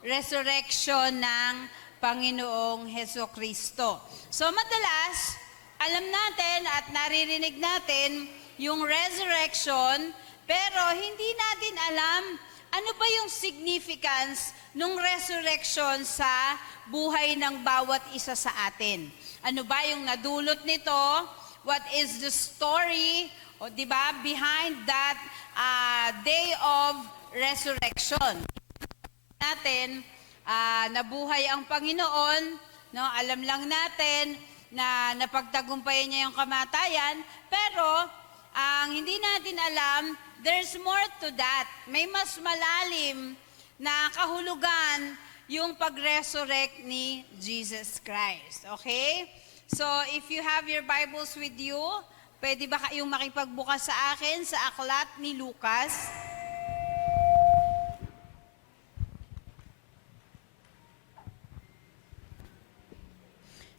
resurrection ng Panginoong Hesukristo. So madalas, alam natin at naririnig natin yung resurrection, pero hindi natin alam ano ba yung significance ng resurrection sa buhay ng bawat isa sa atin. Ano ba yung nadulot nito? What is the story, o di ba, behind that day of resurrection? Natin, nabuhay ang Panginoon, no? Alam lang natin na napagtagumpayan niya yung kamatayan, pero ang hindi natin alam, there's more to that. May mas malalim na kahulugan yung pag-resurrect ni Jesus Christ. Okay? So, if you have your Bibles with you, pwede ba kayong makipagbukas sa akin sa aklat ni Lucas?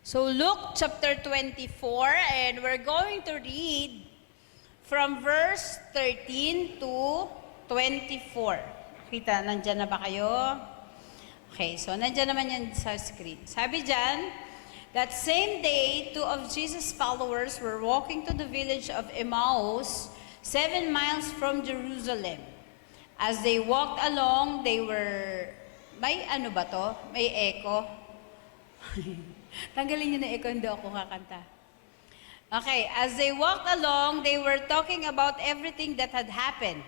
So, Luke chapter 24, and we're going to read from verse 13 to 24. Kita, nandyan na ba kayo? Okay, so nandyan naman yan sa screen. Sabi dyan, that same day, 2 of Jesus' followers were walking to the village of Emmaus, 7 miles from Jerusalem. As they walked along, they were... May ano ba to? May echo? Tanggalin niyo na echo, hindi ako kakanta. Okay, as they walked along, they were talking about everything that had happened.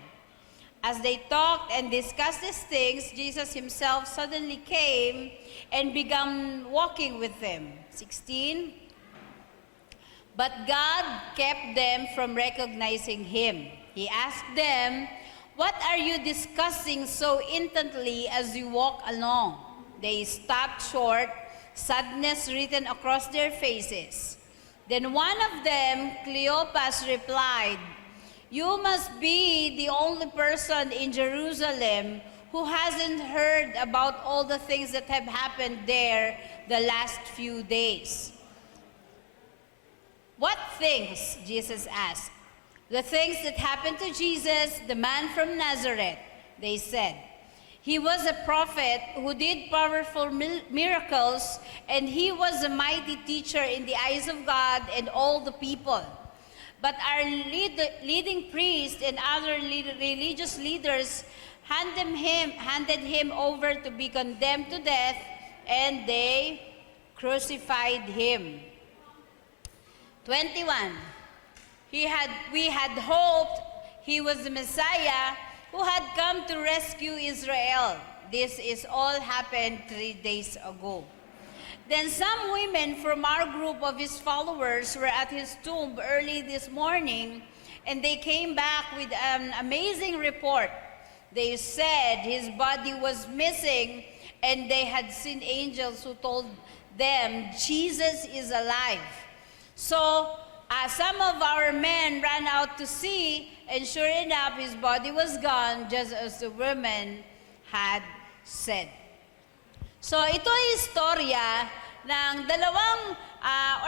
As they talked and discussed these things, Jesus himself suddenly came and began walking with them. 16. But God kept them from recognizing him. He asked them, "What are you discussing so intently as you walk along?" They stopped short, sadness written across their faces. Then one of them, Cleopas, replied, "You must be the only person in Jerusalem who hasn't heard about all the things that have happened there the last few days." "What things?" Jesus asked. "The things that happened to Jesus, the man from Nazareth," they said. "He was a prophet who did powerful miracles, and he was a mighty teacher in the eyes of God and all the people. But our leading priests and other religious leaders handed him over to be condemned to death, and they crucified him." 21. We had hoped he was the Messiah who had come to rescue Israel. This is all happened 3 days ago. Then some women from our group of his followers were at his tomb early this morning, and they came back with an amazing report. They said his body was missing, and they had seen angels who told them Jesus is alive. So some of our men ran out to see, and sure enough, his body was gone, just as the women had said. So ito ay istorya ng dalawang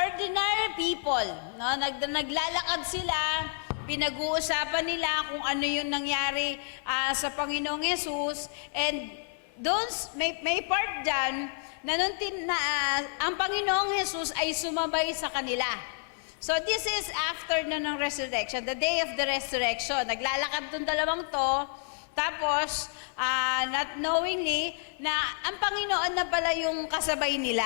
ordinary people. No? Naglalakad sila, pinag-uusapan nila kung ano yung nangyari sa Panginoong Yesus, and doon may part dyan na, ang Panginoong Yesus ay sumabay sa kanila. So this is after ng resurrection, the day of the resurrection. Naglalakad tong dalawang to, tapos not knowingly na ang Panginoon na pala yung kasabay nila.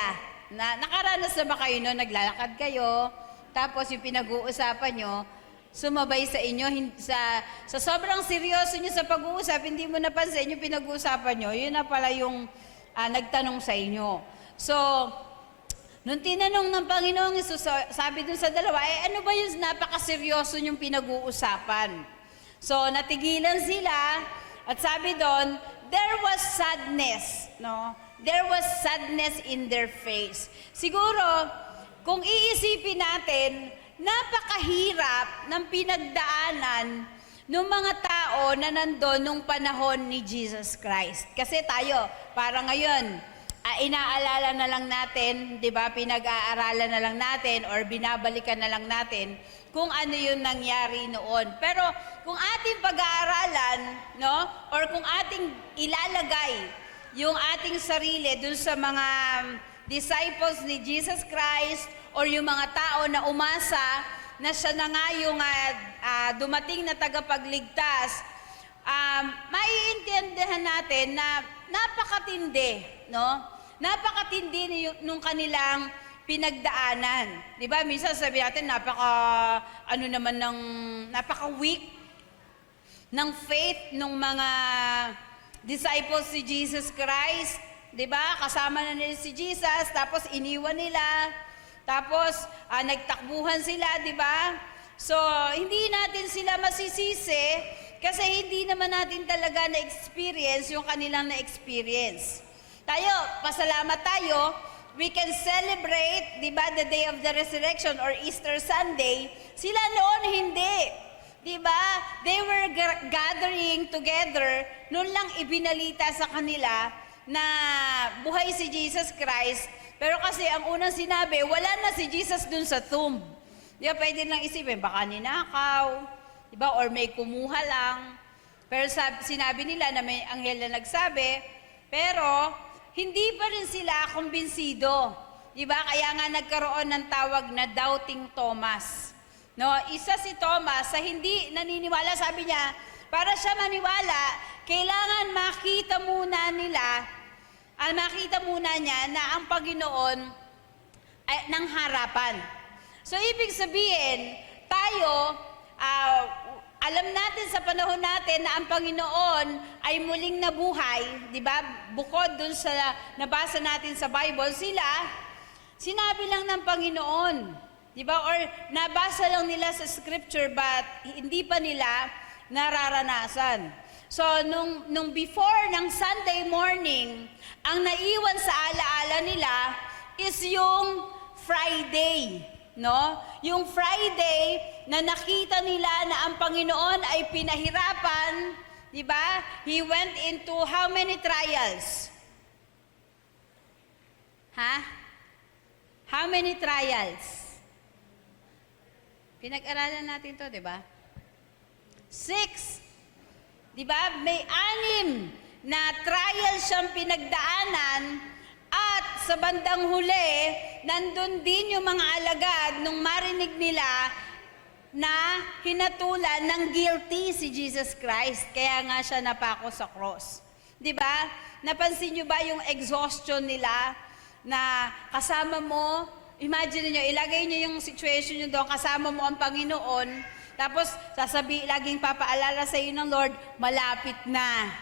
Nakaranas na ba kayo no? Naglalakad kayo, tapos yung pinag-uusapan nyo, sumabay sa inyo, sa sobrang seryoso nyo sa pag-uusap, hindi mo napansin yung pinag-uusapan nyo, yun na pala yung nagtanong sa inyo. So, nung tinanong ng Panginoong Hesus, sabi dun sa dalawa, ano ba yung napakaseryoso yung pinag-uusapan? So, natigilan sila, at sabi doon, there was sadness, no? There was sadness in their face. Siguro, kung iisipin natin, napakahirap ng pinagdaanan ng mga tao na nandun nung panahon ni Jesus Christ. Kasi tayo, para ngayon, inaalala na lang natin, 'di ba? Pinag-aaralan na lang natin or binabalikan na lang natin kung ano 'yung nangyari noon. Pero kung ating pag-aaralan, no? Or kung ating ilalagay yung ating sarili dun sa mga disciples ni Jesus Christ or yung mga tao na umasa na siya na nga yung dumating na tagapagligtas, maiintindihan natin na napakatindi, no? Napakatindi nung kanilang pinagdaanan. Di ba? Minsan sabi natin, napaka-weak ng faith ng mga disciples si Jesus Christ. Di ba? Kasama na nila si Jesus, tapos iniwan nila, tapos nagtakbuhan sila, di ba? So, hindi natin sila masisisi kasi hindi naman natin talaga na-experience yung kanilang na-experience. Tayo, pasalamat tayo, we can celebrate, di ba, the day of the resurrection or Easter Sunday. Sila noon hindi. Di ba? They were gathering together, noon lang ibinalita sa kanila na buhay si Jesus Christ. Pero kasi ang unang sinabi, wala na si Jesus dun sa tomb. Di ba, pwede lang isipin, baka ninakaw, di ba, or may kumuha lang. Pero sinabi nila na may anghel na nagsabi, pero hindi pa rin sila kumbinsido. Di ba? Kaya nga nagkaroon ng tawag na Doubting Thomas. No, isa si Thomas sa hindi naniniwala, sabi niya, para siya maniwala, kailangan makita muna niya na ang Panginoon ay ng harapan. So, ibig sabihin, tayo, alam natin sa panahon natin na ang Panginoon ay muling nabuhay, di ba? Bukod dun sa nabasa natin sa Bible, sinabi lang ng Panginoon. Diba? Or nabasa lang nila sa scripture but hindi pa nila nararanasan. So, nung before ng Sunday morning, ang naiwan sa alaala nila is yung Friday. No? Yung Friday na nakita nila na ang Panginoon ay pinahirapan, diba? He went into how many trials? How many trials? Pinag-aralan natin to, di ba? 6. Di ba? May 6 na trial siyang pinagdaanan at sa bandang huli, nandun din yung mga alagad nung marinig nila na hinatulan ng guilty si Jesus Christ. Kaya nga siya napako sa cross. Di ba? Napansin nyo ba yung exhaustion nila na kasama mo? Imagine niyo, ilagay niyo yung situation niyo doon, kasama mo ang Panginoon, tapos laging papaalala sa iyo ng Lord, malapit na.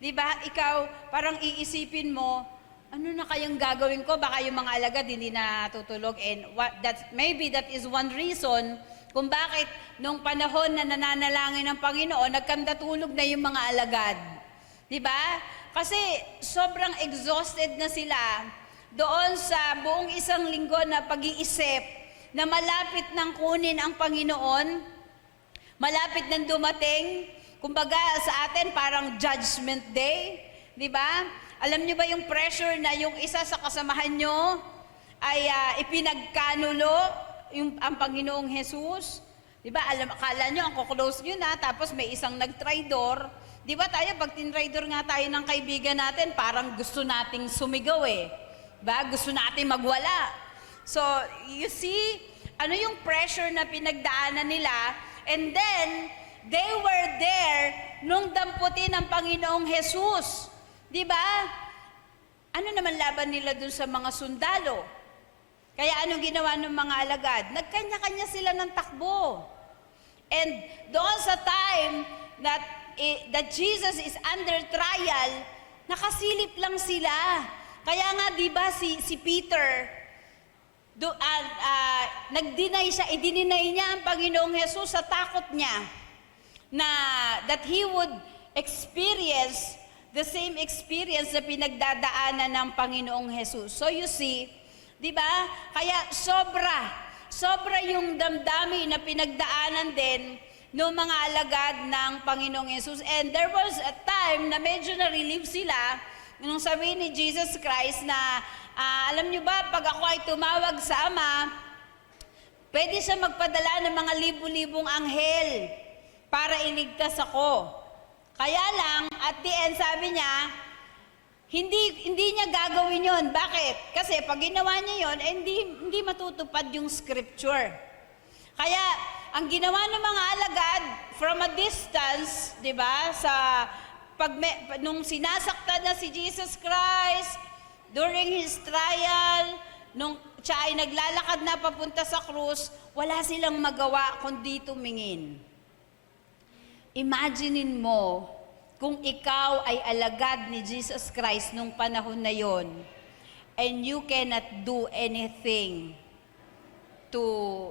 Di ba? Ikaw, parang iisipin mo, ano na kayang gagawin ko? Baka yung mga alagad hindi na tutulog. And maybe that is one reason kung bakit nung panahon na nananalangin ng Panginoon, nagkandatulog na yung mga alagad. Di ba? Kasi sobrang exhausted na sila doon sa buong isang linggo na pag-iisip na malapit nang kunin ang Panginoon, malapit nang dumating, kumbaga sa atin parang judgment day, di ba? Alam niyo ba yung pressure na yung isa sa kasamahan nyo ay ipinagkanulo ang Panginoong Jesus? Di ba? Akala nyo, ang kuklose nyo na, tapos may isang nagtraidor. Di ba tayo, pag tinraidor nga tayo ng kaibigan natin, parang gusto nating sumigaw eh. Ba? Gusto natin magwala. So, you see, ano yung pressure na pinagdaanan nila? And then, they were there nung damputin ng Panginoong Jesus. Di ba? Ano naman laban nila dun sa mga sundalo? Kaya anong ginawa ng mga alagad? Nagkanya-kanya sila ng takbo. And doon sa time that Jesus is under trial, nakasilip lang sila. Kaya nga, di ba, si Peter, nag-deny siya, i-deny niya ang Panginoong Jesus sa takot niya na that he would experience the same experience na pinagdadaanan ng Panginoong Jesus. So you see, di ba, kaya sobra yung damdamin na pinagdaanan din ng mga alagad ng Panginoong Jesus. And there was a time na medyo na-relieve sila nung sabihin ni Jesus Christ na, alam nyo ba, pag ako ay tumawag sa Ama, pwede siya magpadala ng mga libu-libong anghel para iligtas ako. Kaya lang, at the end, sabi niya, Hindi niya gagawin yon. Bakit? Kasi pag ginawa niya yon, hindi matutupad yung scripture. Kaya, ang ginawa ng mga alagad, from a distance, di ba, nung sinasaktan na si Jesus Christ, during His trial, nung siya ay naglalakad na papunta sa krus, wala silang magawa kundi tumingin. Imaginein mo, kung ikaw ay alagad ni Jesus Christ nung panahon na yon, and you cannot do anything to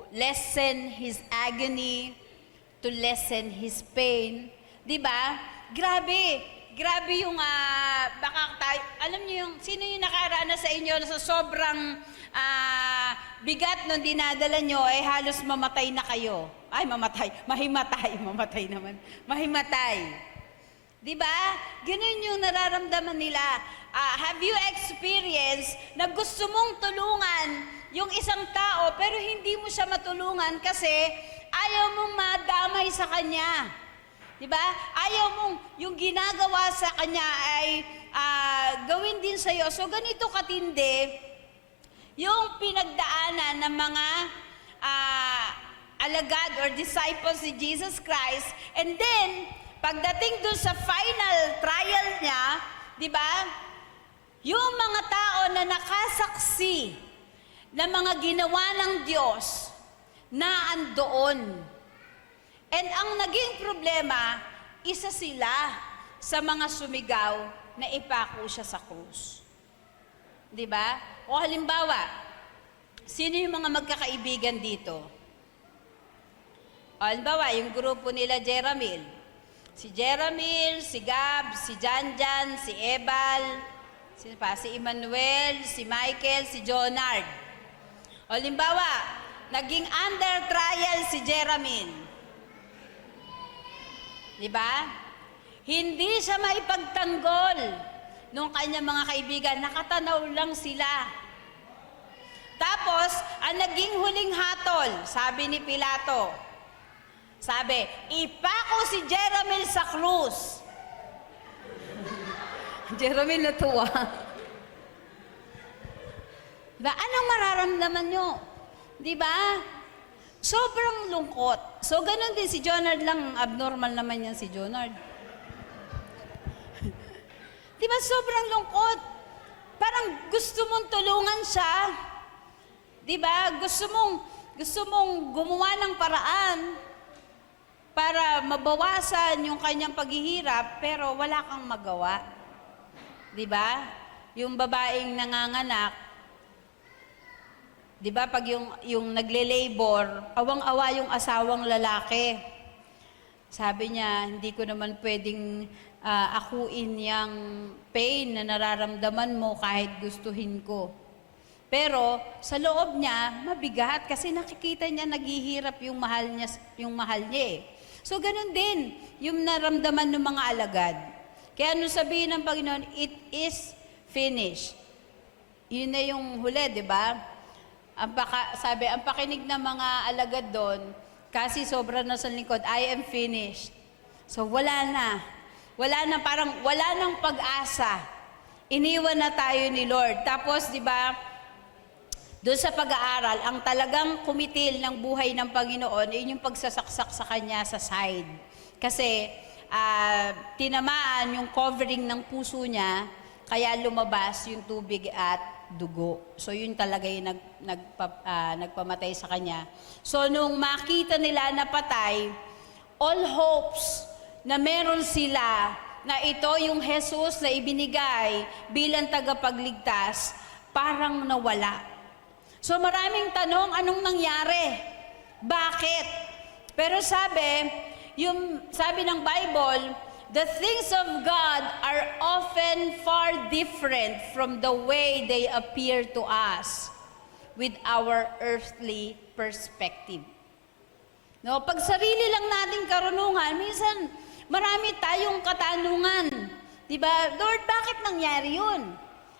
lessen His agony, to lessen His pain, di ba? Grabe yung, alam niyo sino yung nakaranas sa inyo na sa sobrang bigat nung dinadala nyo, halos mamatay na kayo. Mahimatay naman. Mahimatay. Diba? Ganun yung nararamdaman nila. Have you experienced na gusto mong tulungan yung isang tao pero hindi mo siya matulungan kasi ayaw mong madamay sa kanya? Diba? Ayaw mong yung ginagawa sa kanya ay gawin din sa'yo. So ganito katindi yung pinagdaanan ng mga alagad or disciples ni Jesus Christ. And then, pagdating dun sa final trial niya, di ba? Yung mga tao na nakasaksi ng mga ginawa ng Diyos na andoon. And ang naging problema, isa sila sa mga sumigaw na ipako siya sa krus. Di ba? O halimbawa, sino yung mga magkakaibigan dito? O halimbawa, yung grupo nila Jeramil. Si Jeramil, si Gab, si Janjan, si Ebal, si Emmanuel, si Michael, si Jonard. O halimbawa, naging under trial si Jeramil. Di ba? Hindi siya maipagtanggol nung kanyang mga kaibigan. Nakatanaw lang sila. Tapos, ang naging huling hatol, sabi ni Pilato, sabi, ipako si Jeramil sa krus. Jeramil natuwa. Diba? Anong mararamdaman nyo? Diba? Sobrang lungkot. So, ganun din si Jonard lang. Abnormal naman yan si Jonard. Diba? Sobrang lungkot. Parang gusto mong tulungan siya. Diba? Gusto mong gumawa ng paraan para mabawasan yung kanyang paghihirap, pero wala kang magawa. Diba? Yung babaeng nanganganak, diba, pag yung nagle-labor, awang-awa yung asawang lalaki. Sabi niya, hindi ko naman pwedeng akuin yung pain na nararamdaman mo kahit gustuhin ko. Pero sa loob niya, mabigat kasi nakikita niya naghihirap yung mahal niya eh. So, ganun din yung naramdaman ng mga alagad. Kaya nung sabihin ng Panginoon, it is finished. Yun na yung huli, di ba? Sabi, ang pakinig ng mga alagad doon, kasi sobra na sa lingkod, I am finished. So, wala na. Parang wala nang pag-asa. Iniwan na tayo ni Lord. Tapos, di ba, doon sa pag-aaral, ang talagang kumitil ng buhay ng Panginoon, yun yung pagsasaksak sa kanya sa side. Kasi tinamaan yung covering ng puso niya, kaya lumabas yung tubig at dugo. So yun talaga yung nagpamatay sa kanya. So nung makita nila na patay, all hopes na meron sila na ito yung Jesus na ibinigay bilang tagapagligtas, parang nawala. So maraming tanong, anong nangyari? Bakit? Pero sabi ng Bible, the things of God are often far different from the way they appear to us with our earthly perspective. No, pag sarili lang nating karunungan, minsan marami tayong katanungan. Diba? Lord, bakit nangyari yun?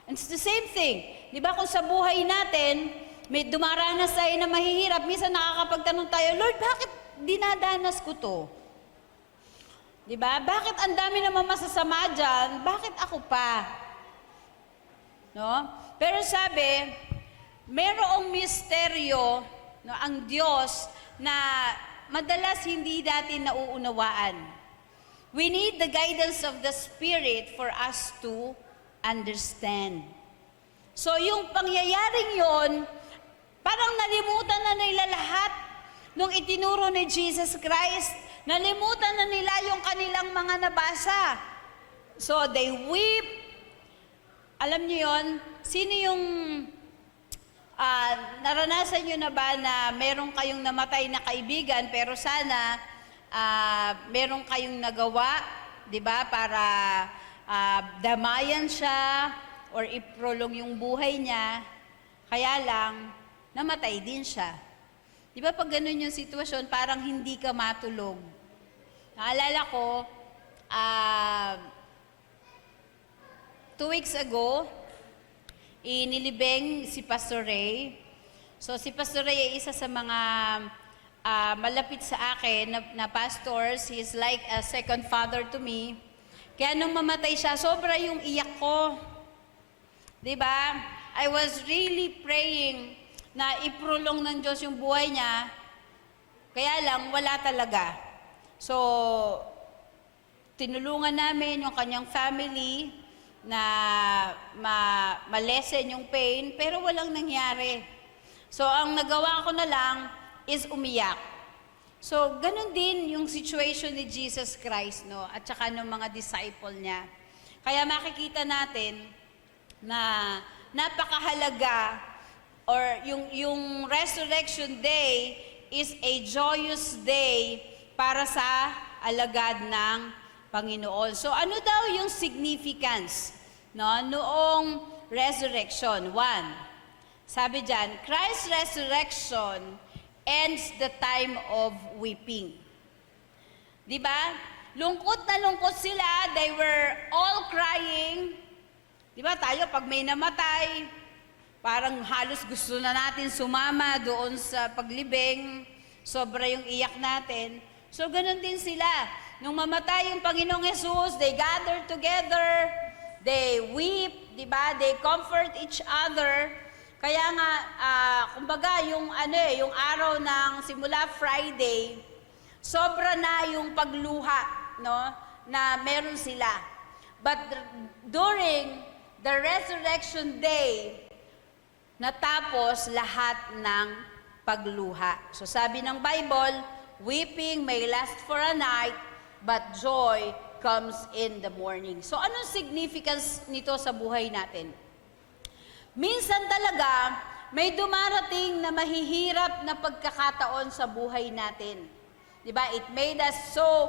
And it's the same thing. Diba kung sa buhay natin, may dumaranas tayo na mahihirap, minsan nakakapagtanong tayo, Lord, bakit dinadanas ko to? Diba? Bakit ang dami naman masasama dyan? Bakit ako pa? no? Pero sabi, merong misteryo, no, ang Diyos na madalas hindi natin nauunawaan. We need the guidance of the Spirit for us to understand. So yung pangyayaring yon, parang nalimutan na nila lahat nung itinuro ni Jesus Christ. Nalimutan na nila yung kanilang mga nabasa. So they weep. Alam niyo yon, sino yung naranasan nyo na ba na meron kayong namatay na kaibigan pero sana meron kayong nagawa, di ba, para damayan siya or iprolong yung buhay niya, kaya lang, namatay din siya. Di ba pag ganun yung sitwasyon, parang hindi ka matulog. Naalala ko, 2 weeks ago, inilibing si Pastor Ray. So si Pastor Ray ay isa sa mga malapit sa akin na pastors. He is like a second father to me. Kaya nung mamatay siya, sobra yung iyak ko. Diba? I was really praying na iprolong ng Diyos yung buhay niya. Kaya lang, wala talaga. So, tinulungan namin yung kanyang family na ma-lessen yung pain, pero walang nangyari. So, ang nagawa ko na lang is umiyak. So, ganun din yung situation ni Jesus Christ, no? At saka ng mga disciple niya. Kaya makikita natin na napakahalaga or yung Resurrection Day is a joyous day para sa alagad ng Panginoon. So ano daw yung significance, no, noong resurrection? 1, sabi diyan, Christ's resurrection ends the time of weeping. Di ba? Lungkot na lungkot sila. They were all crying. Di ba tayo pag may namatay, parang halos gusto na natin sumama doon sa paglibing. Sobra yung iyak natin. So ganun din sila. Nung mamatay yung Panginoong Jesus, they gather together, they weep, di ba? They comfort each other. Kaya nga, kumbaga, yung araw ng simula Friday, sobra na yung pagluha, no? Na meron sila. But during the resurrection day, natapos lahat ng pagluha. So sabi ng Bible, weeping may last for a night, but joy comes in the morning. So anong significance nito sa buhay natin? Minsan talaga, may dumarating na mahihirap na pagkakataon sa buhay natin. Diba? It made us so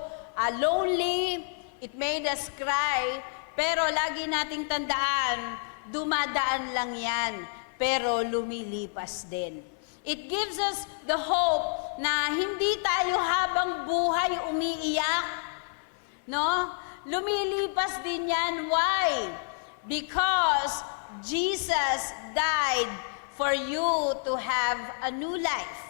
lonely, it made us cry, pero lagi nating tandaan, dumadaan lang yan, pero lumilipas din. It gives us the hope na hindi tayo habang buhay umiiyak, no? Lumilipas din yan. Why? Because Jesus died for you to have a new life.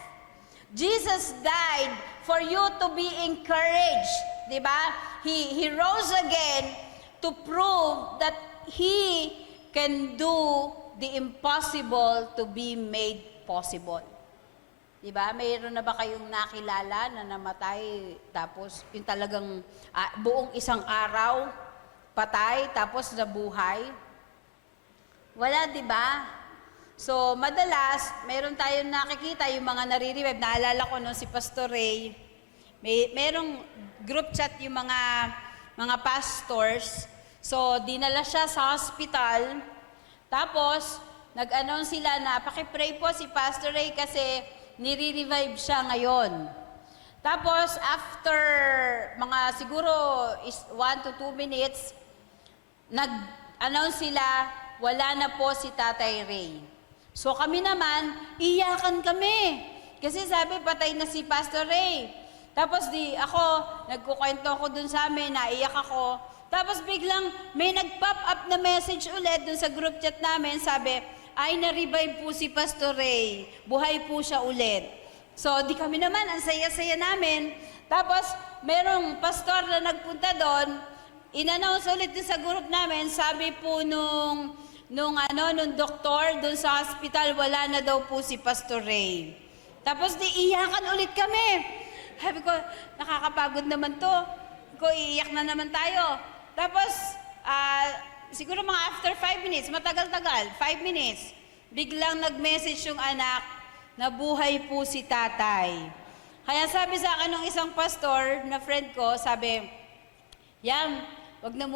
Jesus died for you to be encouraged, di ba? He rose again to prove that He can do the impossible to be made possible. Diba? Mayroon na ba kayong nakilala na namatay tapos yung talagang buong isang araw patay tapos nabuhay? Wala, diba? So, madalas, meron tayong nakikita yung mga nare-revive. Naalala ko nung si Pastor Ray, merong group chat yung mga pastors. So, dinala siya sa hospital. Tapos, nag-announce sila na pakipray po si Pastor Ray kasi nire-revive siya ngayon. Tapos, after mga siguro 1 to 2 minutes, nag-announce sila, wala na po si Tatay Ray. So kami naman, iyakan kami. Kasi sabi, patay na si Pastor Ray. Tapos nagkukwento ako dun sa amin, naiyak ako. Tapos biglang may nag-pop up na message ulit dun sa group chat namin, sabi, ay na-revive po si Pastor Ray. Buhay po siya ulit. So di kami naman, ang saya-saya namin. Tapos merong pastor na nagpunta doon, in-announce ulit din sa group namin, sabi po nung nung doktor doon sa hospital, wala na daw po si Pastor Ray. Tapos iiyakan ulit kami. Sabi ko, nakakapagod naman to. Ko iiyak na naman tayo. Tapos, siguro mga after 5 minutes, matagal-tagal, 5 minutes, biglang nag-message yung anak na buhay po si tatay. Kaya sabi sa akin ng isang pastor na friend ko, sabi, Yam, wag na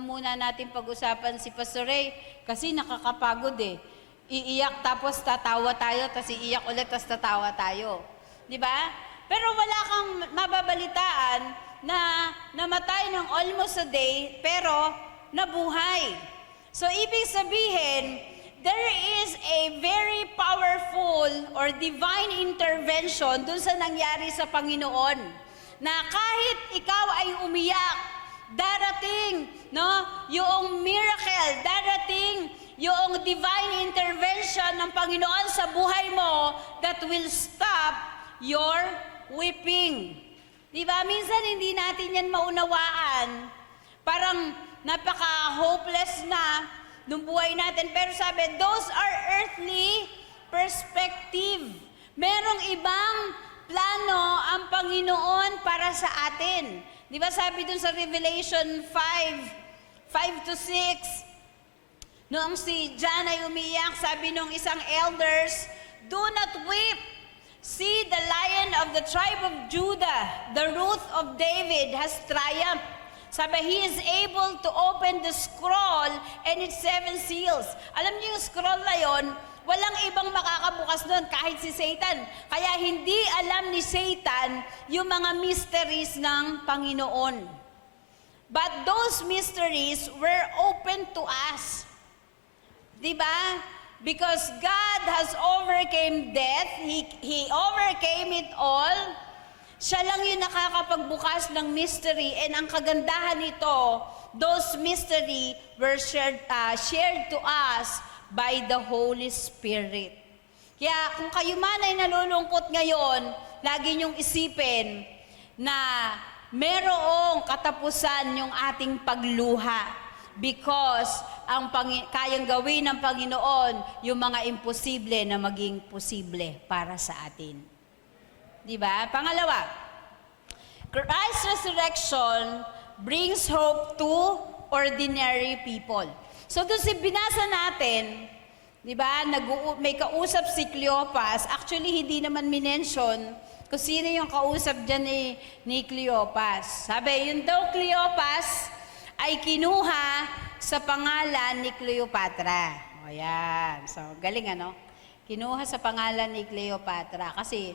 muna natin pag-usapan si Pastor Ray kasi nakakapagod eh. Iiyak tapos tatawa tayo, tapos iiyak ulit tapos tatawa tayo. Di ba? Pero wala kang mababalitaan na namatay ng almost a day pero nabuhay. So ibig sabihin, there is a very powerful or divine intervention dun sa nangyari sa Panginoon na kahit ikaw ay umiyak, darating, no, yung miracle, darating yung divine intervention ng Panginoon sa buhay mo that will stop your weeping. Di ba? Minsan hindi natin yan maunawaan. Parang napaka-hopeless na nung buhay natin. Pero sabi, those are earthly perspective. Merong ibang plano ang Panginoon para sa atin. Di ba sabi dun sa Revelation 5:5-6, noong si John ay umiyak, sabi nung isang elders, do not weep. See, the Lion of the tribe of Judah, the Root of David, has triumphed. Sabi, He is able to open the scroll and its 7 seals. Alam niyo yung scroll na yon, walang ibang makakabukas doon kahit si Satan. Kaya hindi alam ni Satan yung mga mysteries ng Panginoon. But those mysteries were open to us. Diba? Because God has overcame death, He overcame it all. Siya lang yung nakakapagbukas ng mystery, and ang kagandahan nito, those mystery were shared to us by the Holy Spirit. Kaya kung kayo man ay nalulungkot ngayon, lagi niyong isipin na merong katapusan yung ating pagluha because ang kayang gawin ng Panginoon yung mga imposible na maging posible para sa atin. Diba? Pangalawa, Christ's resurrection brings hope to ordinary people. So doon binasa natin, di ba, may kausap si Cleopas. Actually, hindi naman minention kung sino yung kausap dyan ni Cleopas. Sabi, yun daw Cleopas ay kinuha sa pangalan ni Cleopatra. O yan. So, galing ano? Kinuha sa pangalan ni Cleopatra. Kasi,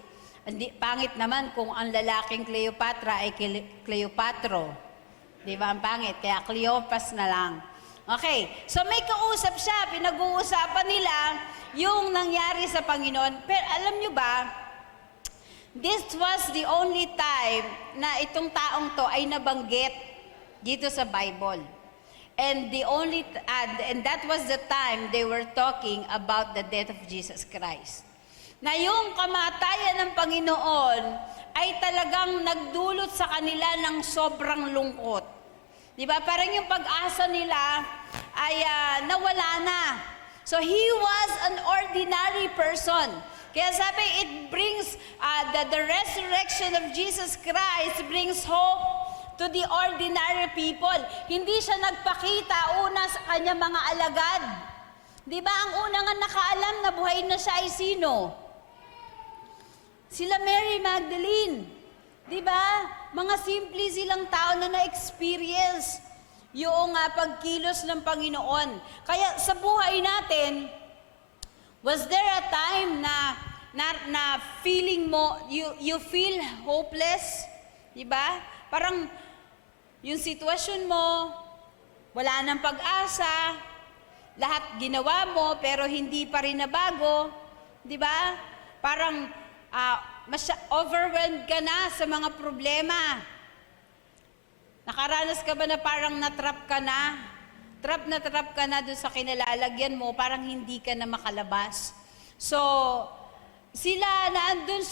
pangit naman kung ang lalaking Cleopatra ay Cleopatro. Di ba? Ang pangit. Kaya Cleopas na lang. Okay, so may kausap siya, pinag-uusapan nila yung nangyari sa Panginoon. Pero alam nyo ba, this was the only time na itong taong to ay nabanggit dito sa Bible. And that was the time they were talking about the death of Jesus Christ. Na yung kamatayan ng Panginoon ay talagang nagdulot sa kanila ng sobrang lungkot. Diba? Parang yung pag-asa nila ay nawala na. So he was an ordinary person. Kaya sabi, it brings, the resurrection of Jesus Christ brings hope to the ordinary people. Hindi siya nagpakita una sa kanyang mga alagad. Diba? Ang una nga nakaalam na buhay na siya ay sino? Sila Mary Magdalene. Diba? Mga simple silang tao na na-experience yung pagkilos ng Panginoon. Kaya sa buhay natin, was there a time na feeling mo, you feel hopeless? Diba? Parang yung sitwasyon mo, wala nang pag-asa, lahat ginawa mo pero hindi pa rin nabago. Diba? Parang overwhelmed ka na sa mga problema. Nakaranas ka ba na parang natrap ka na? Trap ka na doon sa kinalalagyan mo, parang hindi ka na makalabas. So, sila naandun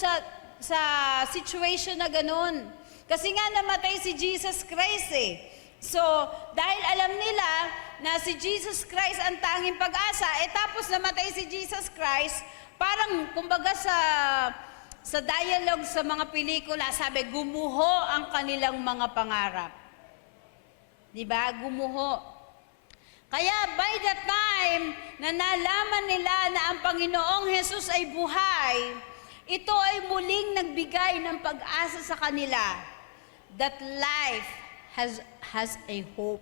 sa situation na ganun. Kasi nga namatay si Jesus Christ eh. So, dahil alam nila na si Jesus Christ ang tanging pag-asa, tapos namatay si Jesus Christ, parang kumbaga sa dialogue sa mga pelikula, sabi, gumuho ang kanilang mga pangarap. Diba? Gumuho. Kaya by the time na nalaman nila na ang Panginoong Jesus ay buhay, ito ay muling nagbigay ng pag-asa sa kanila that life has a hope.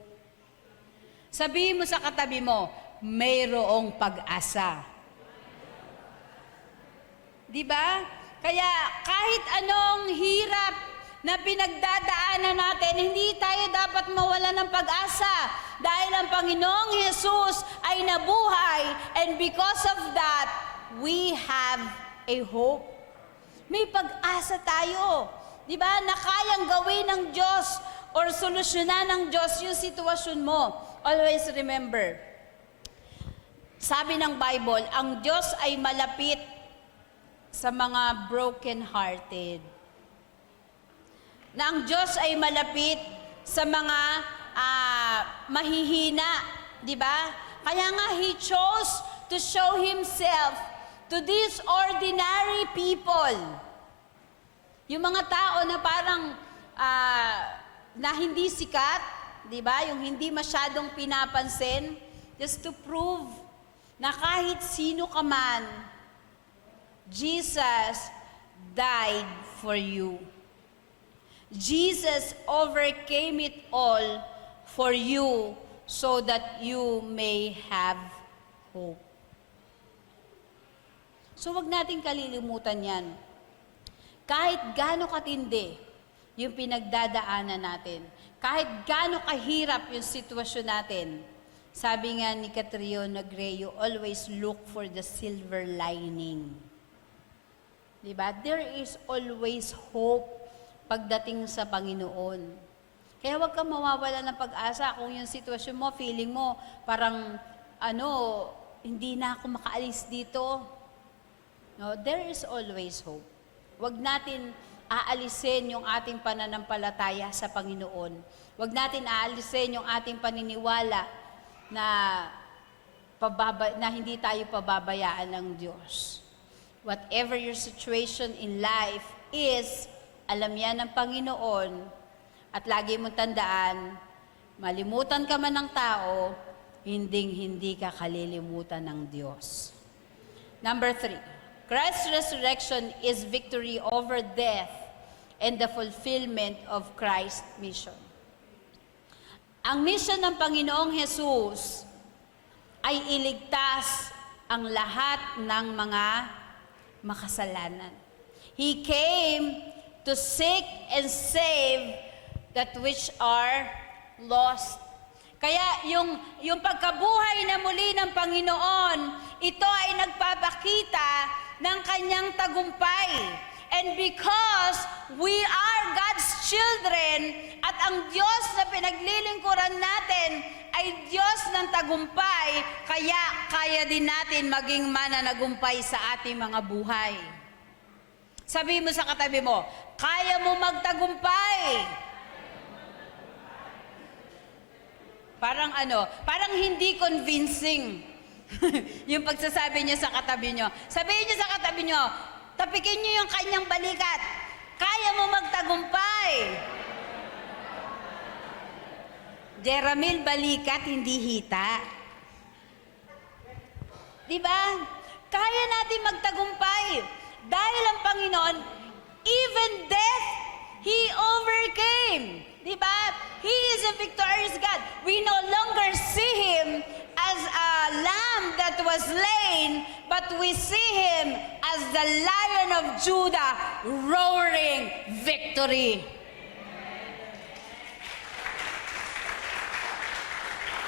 Sabihin mo sa katabi mo, mayroong pag-asa. Diba? Kaya kahit anong hirap na pinagdadaanan natin, hindi tayo dapat mawala ng pag-asa dahil ang Panginoong Jesus ay nabuhay, and because of that, we have a hope. May pag-asa tayo. Di ba? Na kayang gawin ng Diyos or solusyonan ng Diyos yung sitwasyon mo. Always remember, sabi ng Bible, ang Diyos ay malapit sa mga broken-hearted. Na ang Diyos ay malapit sa mga mahihina, di ba? Kaya nga, He chose to show Himself to these ordinary people. Yung mga tao na parang na hindi sikat, di ba? Yung hindi masyadong pinapansin, just to prove na kahit sino ka man, Jesus died for you. Jesus overcame it all for you so that you may have hope. So wag natin kalilimutan yan. Kahit gaano katindi yung pinagdadaanan natin, kahit gaano kahirap yung sitwasyon natin, sabi nga ni Catriona Gray, you always look for the silver lining. Diba? There is always hope pagdating sa Panginoon. Kaya huwag kang mawawala ng pag-asa kung yung sitwasyon mo, feeling mo, parang, hindi na ako makaalis dito. No, there is always hope. Huwag natin aalisin yung ating pananampalataya sa Panginoon. Huwag natin aalisin yung ating paniniwala na hindi tayo pababayaan ng Diyos. Whatever your situation in life is, alam yan ng Panginoon, at lagi mong tandaan, malimutan ka man ng tao, hinding-hindi ka kalilimutan ng Diyos. Number 3, Christ's resurrection is victory over death and the fulfillment of Christ's mission. Ang mission ng Panginoong Jesus ay iligtas ang lahat ng mga makasalanan. He came to seek and save that which are lost. Kaya yung pagkabuhay na muli ng Panginoon, ito ay nagpapakita ng kanyang tagumpay. And because we are God's children at ang Diyos na pinaglilingkuran natin ay Diyos ng tagumpay, kaya din natin maging mananagumpay sa ating mga buhay. Sabi mo sa katabi mo, kaya mo magtagumpay. Parang hindi convincing yung pagsasabi niyo sa katabi niyo. Sabihin niyo sa katabi niyo, tapikin niyo yung kanyang balikat. Kaya mo magtagumpay. Jeramil, balikat, hindi hita. Diba? Kaya natin magtagumpay. Dahil ang Panginoon, even death, He overcame. Diba? He is a victorious God. We no longer see Him as a lamb that was slain, but we see Him as the Lion of Judah, roaring victory.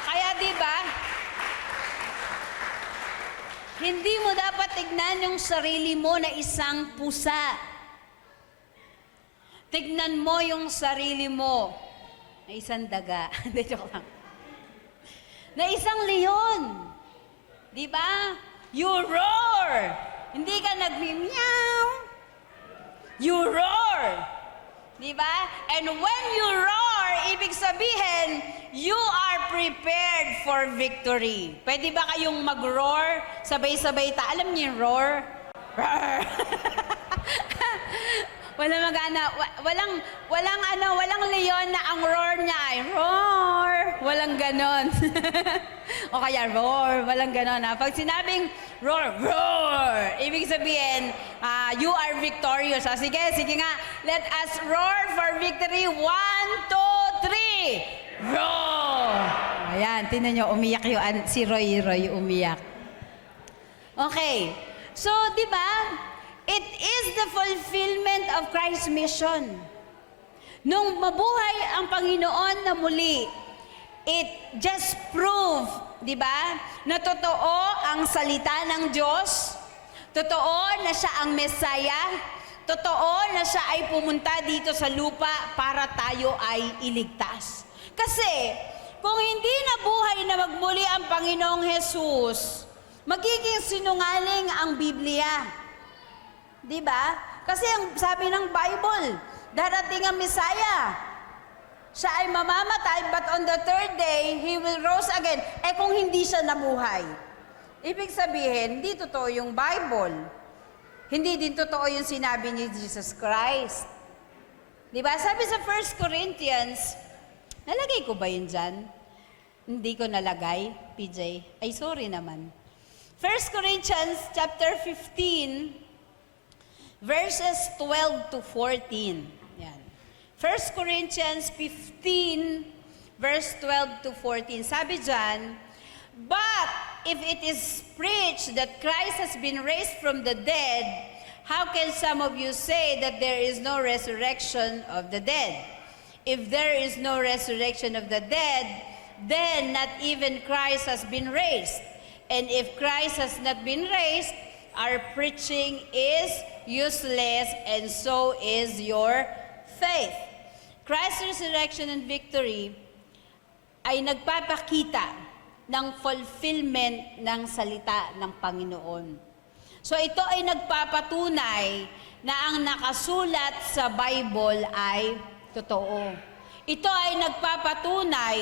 Kaya diba, hindi mo dapat tignan yung sarili mo na isang pusa. Tignan mo yung sarili mo na isang daga. Hindi, joke lang. Na isang leon. Di ba? You roar. Hindi ka nag-meow. You roar. Di ba? And when you roar, ibig sabihin, you are prepared for victory. Pwede ba kayong mag-roar? Sabay-sabay Alam niyo yung roar? Roar. Walang leon na ang roar niya ay roar. Walang ganon. O kaya roar, walang ganon. Pag sinabing roar, roar, ibig sabihin, you are victorious. Sige nga. Let us roar for victory. 1, 2, 3. Roar! Ayan, tinan nyo, umiyak si Roy umiyak. Okay. So, di ba? It is the fulfillment of Christ's mission. Nung mabuhay ang Panginoon na muli, it just prove, di ba, na totoo ang salita ng Diyos, totoo na siya ang Messiah, totoo na siya ay pumunta dito sa lupa para tayo ay iligtas. Kasi, kung hindi nabuhay na magmuli ang Panginoong Jesus, magiging sinungaling ang Biblia. Di ba? Kasi ang sabi ng Bible, darating ang Messiah. Siya ay mamamatay, but on the third day, He will rise again. Kung hindi siya nabuhay, ibig sabihin, hindi totoo yung Bible. Hindi din totoo yung sinabi ni Jesus Christ. Di ba? Sabi sa 1 Corinthians, nalagay ko ba yun dyan? Hindi ko nalagay, PJ. Ay, sorry naman. 1 Corinthians chapter 15, verses 12 to 14. Yan. 1 Corinthians 15, verse 12 to 14. Sabi dyan, but if it is preached that Christ has been raised from the dead, how can some of you say that there is no resurrection of the dead? If there is no resurrection of the dead, then not even Christ has been raised. And if Christ has not been raised, our preaching is useless, and so is your faith. Christ's resurrection and victory ay nagpapakita ng fulfillment ng salita ng Panginoon. So ito ay nagpapatunay na ang nakasulat sa Bible ay totoo. Ito ay nagpapatunay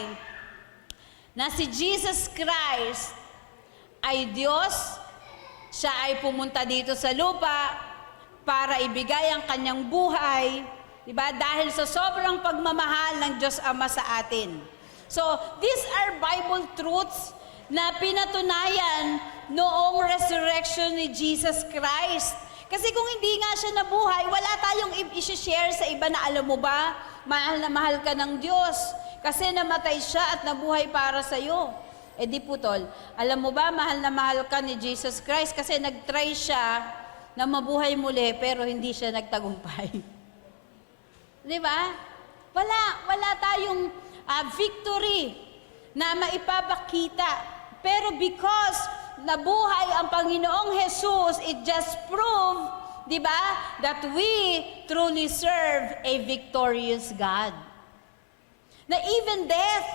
na si Jesus Christ ay Diyos. Siya ay pumunta dito sa lupa para ibigay ang kanyang buhay, diba? Dahil sa sobrang pagmamahal ng Diyos Ama sa atin. So, these are Bible truths na pinatunayan noong resurrection ni Jesus Christ. Kasi kung hindi nga siya nabuhay, wala tayong i-share sa iba na alam mo ba, mahal na mahal ka ng Diyos. Kasi namatay siya at nabuhay para sa iyo. Di putol, alam mo ba, mahal na mahal ka ni Jesus Christ kasi nag-try siya na mabuhay muli pero hindi siya nagtagumpay. Di ba? Wala tayong victory na maipapakita. Pero because nabuhay ang Panginoong Jesus, it just proved, di ba, that we truly serve a victorious God. Na even death,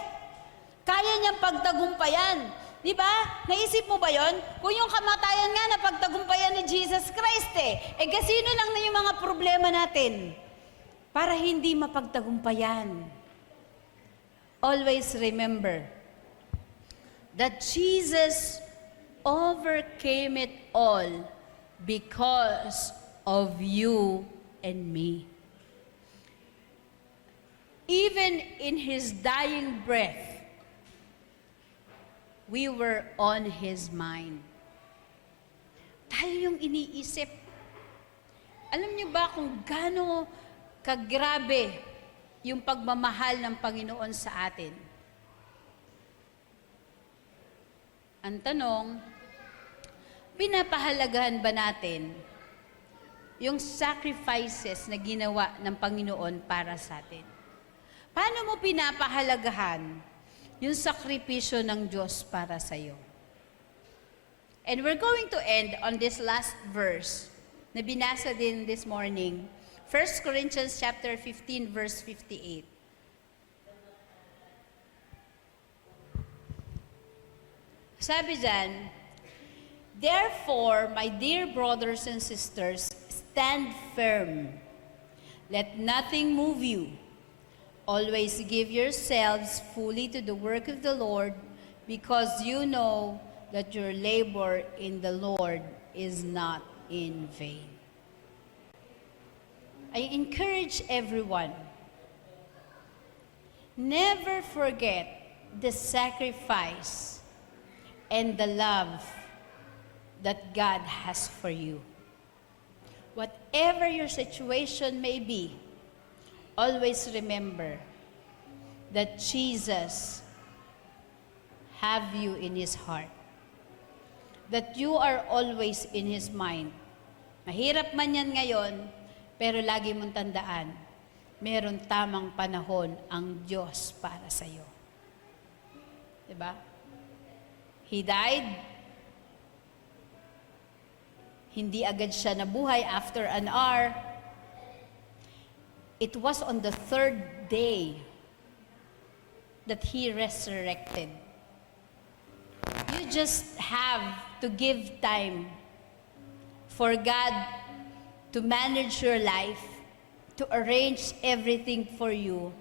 kaya niyang pagtagumpayan. Di ba? Naisip mo ba yon? Kung yung kamatayan nga na pagtagumpayan ni Jesus Christ kasino lang na yung mga problema natin para hindi mapagtagumpayan. Always remember that Jesus overcame it all because of you and me. Even in His dying breath, we were on His mind. Tayo yung iniisip. Alam niyo ba kung gaano kagrabe yung pagmamahal ng Panginoon sa atin? Ang tanong, pinapahalagahan ba natin yung sacrifices na ginawa ng Panginoon para sa atin? Paano mo pinapahalagahan yung sakripisyo ng Diyos para sa iyo? And we're going to end on this last verse na binasa din this morning, 1 Corinthians chapter 15, verse 58. Sabi dyan, therefore, my dear brothers and sisters, stand firm. Let nothing move you. Always give yourselves fully to the work of the Lord, because you know that your labor in the Lord is not in vain. I encourage everyone, never forget the sacrifice and the love that God has for you. Whatever your situation may be, always remember that Jesus have you in His heart. That you are always in His mind. Mahirap man yan ngayon, pero lagi mong tandaan, meron tamang panahon ang Diyos para sa iyo. Diba? He died. Hindi agad siya nabuhay after an hour. It was on the third day that He resurrected. You just have to give time for God to manage your life, to arrange everything for you.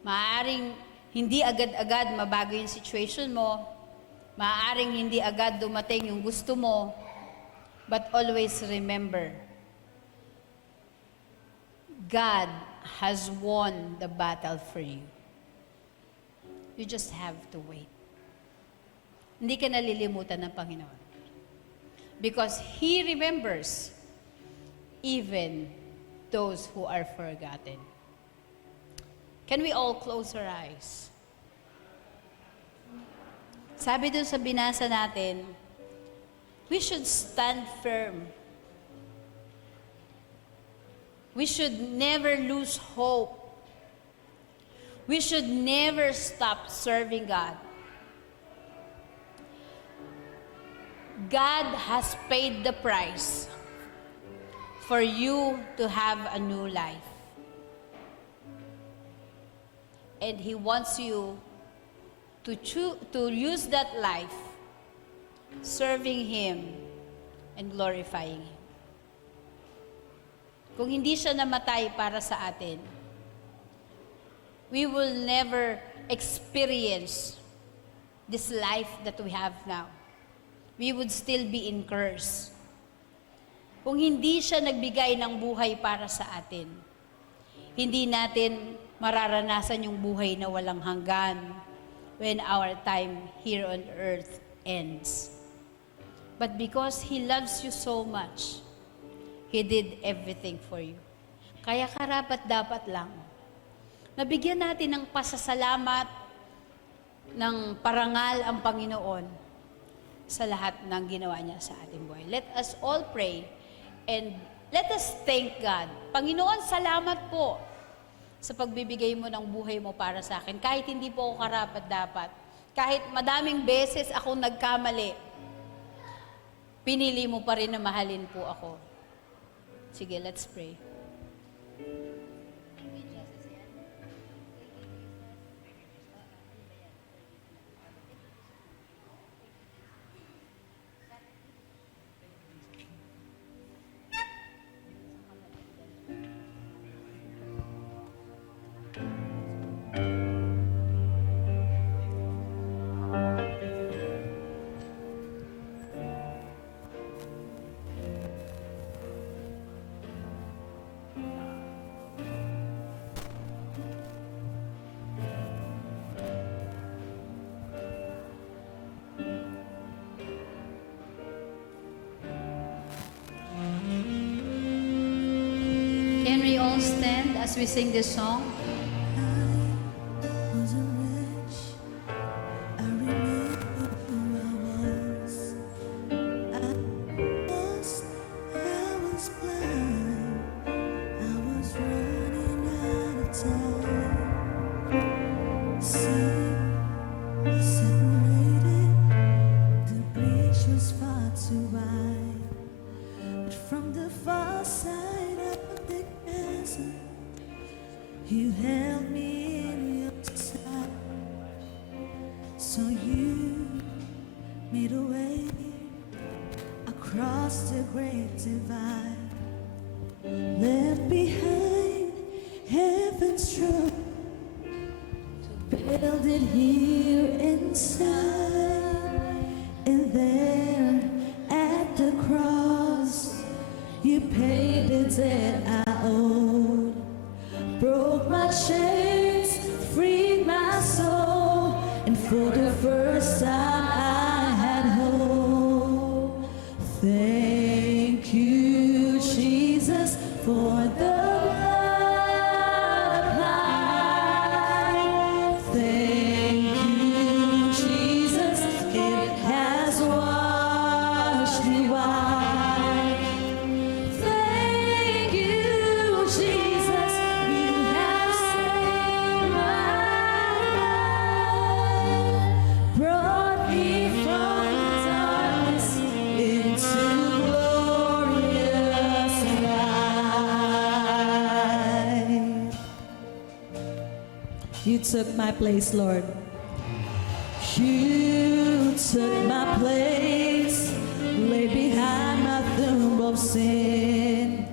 Maaaring hindi agad-agad mabago yung situation mo. Maaaring hindi agad dumating yung gusto mo. But always remember, God has won the battle for you. You just have to wait. Hindi ka nalilimutan ng Panginoon. Because He remembers even those who are forgotten. Can we all close our eyes? Sabi doon sa binasa natin, we should stand firm. We should never lose hope. We should never stop serving God. God has paid the price for you to have a new life. And He wants you to use that life serving Him and glorifying Him. Kung hindi siya namatay para sa atin, we will never experience this life that we have now. We would still be in curse. Kung hindi siya nagbigay ng buhay para sa atin, hindi natin mararanasan yung buhay na walang hanggan when our time here on earth ends. But because He loves you so much, He did everything for you. Kaya karapat-dapat lang, nabigyan natin ng pasasalamat, ng parangal ang Panginoon sa lahat ng ginawa niya sa ating buhay. Let us all pray and let us thank God. Panginoon, salamat po sa pagbibigay mo ng buhay mo para sa akin. Kahit hindi po ako karapat-dapat, kahit madaming beses akong nagkamali, pinili mo pa rin na mahalin po ako. Sige, let's pray. Can we all stand as we sing this song? From the far side of the chasm, you held me in your sight. So you made a way across the great divide, left behind heaven's true. Build it here inside. And there at the cross, you paid the debt I owed. Broke my chains, freed my soul, and for the first time I had hope. Thank you, Jesus, for the blood applied. Thank you, Jesus, it has washed me white. Thank you, Jesus, you have saved my life. Brought me from darkness into glorious light. You took my place, Lord. You took my place, laid behind my tomb of sin.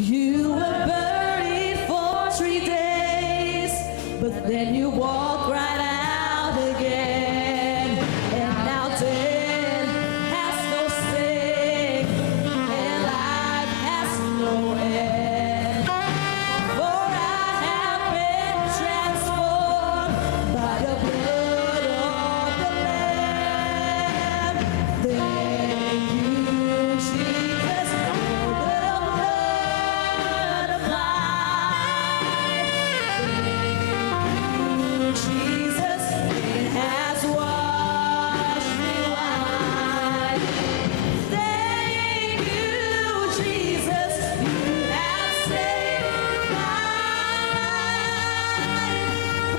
You were buried for 3 days, but then you walked right out again. And now death has no sting, and life has no end. For I have been transformed by the blood of the Lamb. Thank you, Jesus, for the blood applied. Thank you, Jesus, it has washed me white. Thank you, Jesus, you have saved my life.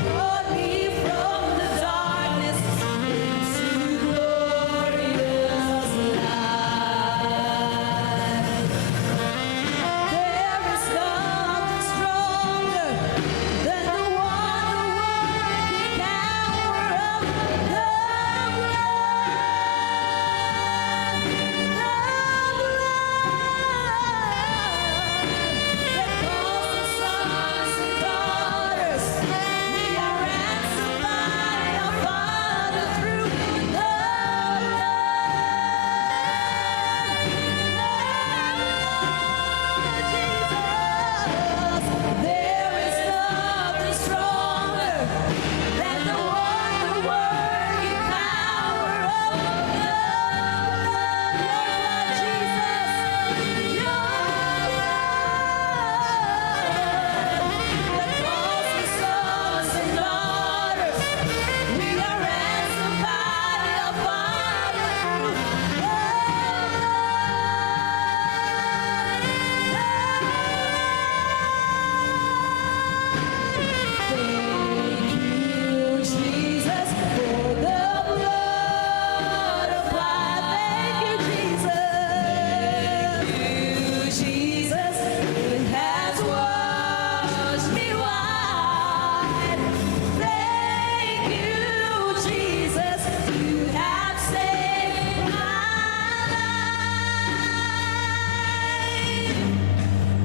Brought me from the darkness into glorious light. There is nothing stronger than the wonder-working power of the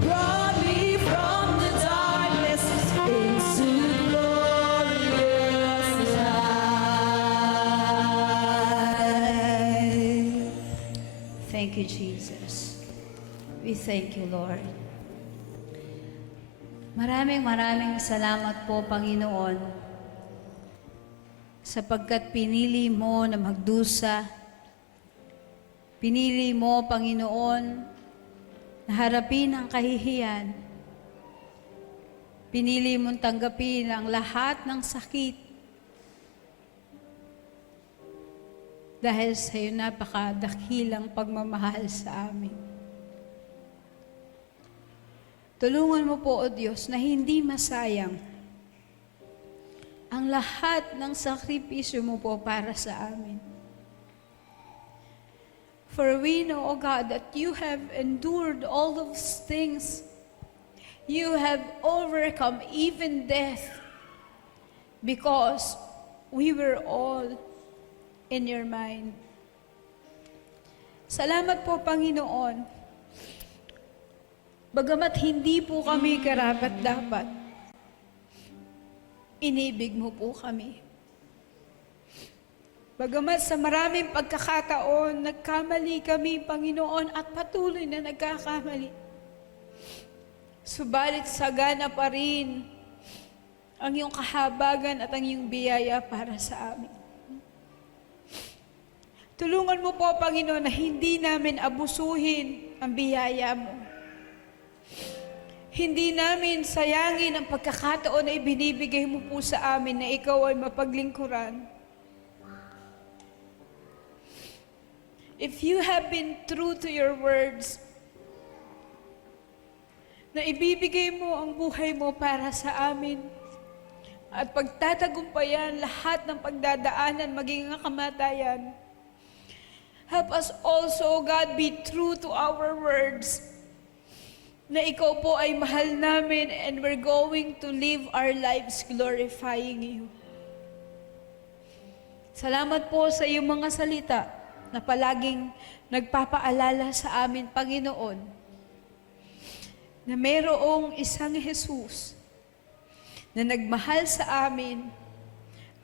Brought me from the darkness into glorious light. Thank you, Jesus. We thank you, Lord. Maraming salamat po, Panginoon, sapagkat pinili mo na magdusa. Pinili mo, Panginoon, na harapin ang kahihiyan. Pinili mong tanggapin ang lahat ng sakit dahil sa iyo napakadakilang pagmamahal sa amin. Tulungan mo po, O Diyos, na hindi masayang ang lahat ng sakripisyo mo po para sa amin. For we know, O God, that you have endured all those things. You have overcome even death because we were all in your mind. Salamat po, Panginoon. Bagamat hindi po kami karapat-dapat, inibig mo po kami. Bagamat sa maraming pagkakataon, nagkamali kami, Panginoon, at patuloy na nagkakamali. Subalit sagana pa rin ang iyong kahabagan at ang iyong biyaya para sa amin. Tulungan mo po, Panginoon, na hindi namin abusuhin ang biyaya mo. Hindi namin sayangin ang pagkakataon na ibinibigay mo po sa amin na ikaw ay mapaglingkuran. If you have been true to your words, na ibibigay mo ang buhay mo para sa amin, at pagtatagumpayan lahat ng pagdadaanan, maging ang kamatayan, help us also, God, be true to our words, na ikaw po ay mahal namin and we're going to live our lives glorifying you. Salamat po sa iyong mga salita na palaging nagpapaalala sa amin, Panginoon, na mayroong isang Jesus na nagmahal sa amin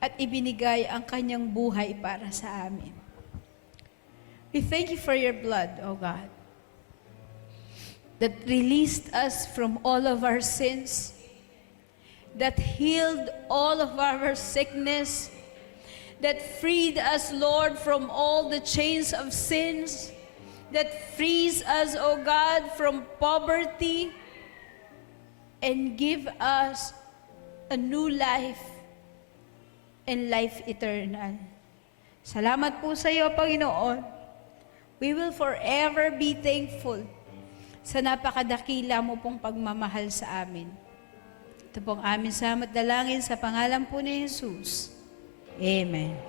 at ibinigay ang kanyang buhay para sa amin. We thank you for your blood, O God, that released us from all of our sins, that healed all of our sickness, that freed us, Lord, from all the chains of sins, that frees us, O God, from poverty, and give us a new life and life eternal. Salamat po sa iyo, Panginoon. We will forever be thankful sa napakadakila mo pong pagmamahal sa amin. Ito pong aming salamat dalangin sa pangalan po ni Jesus. Amen.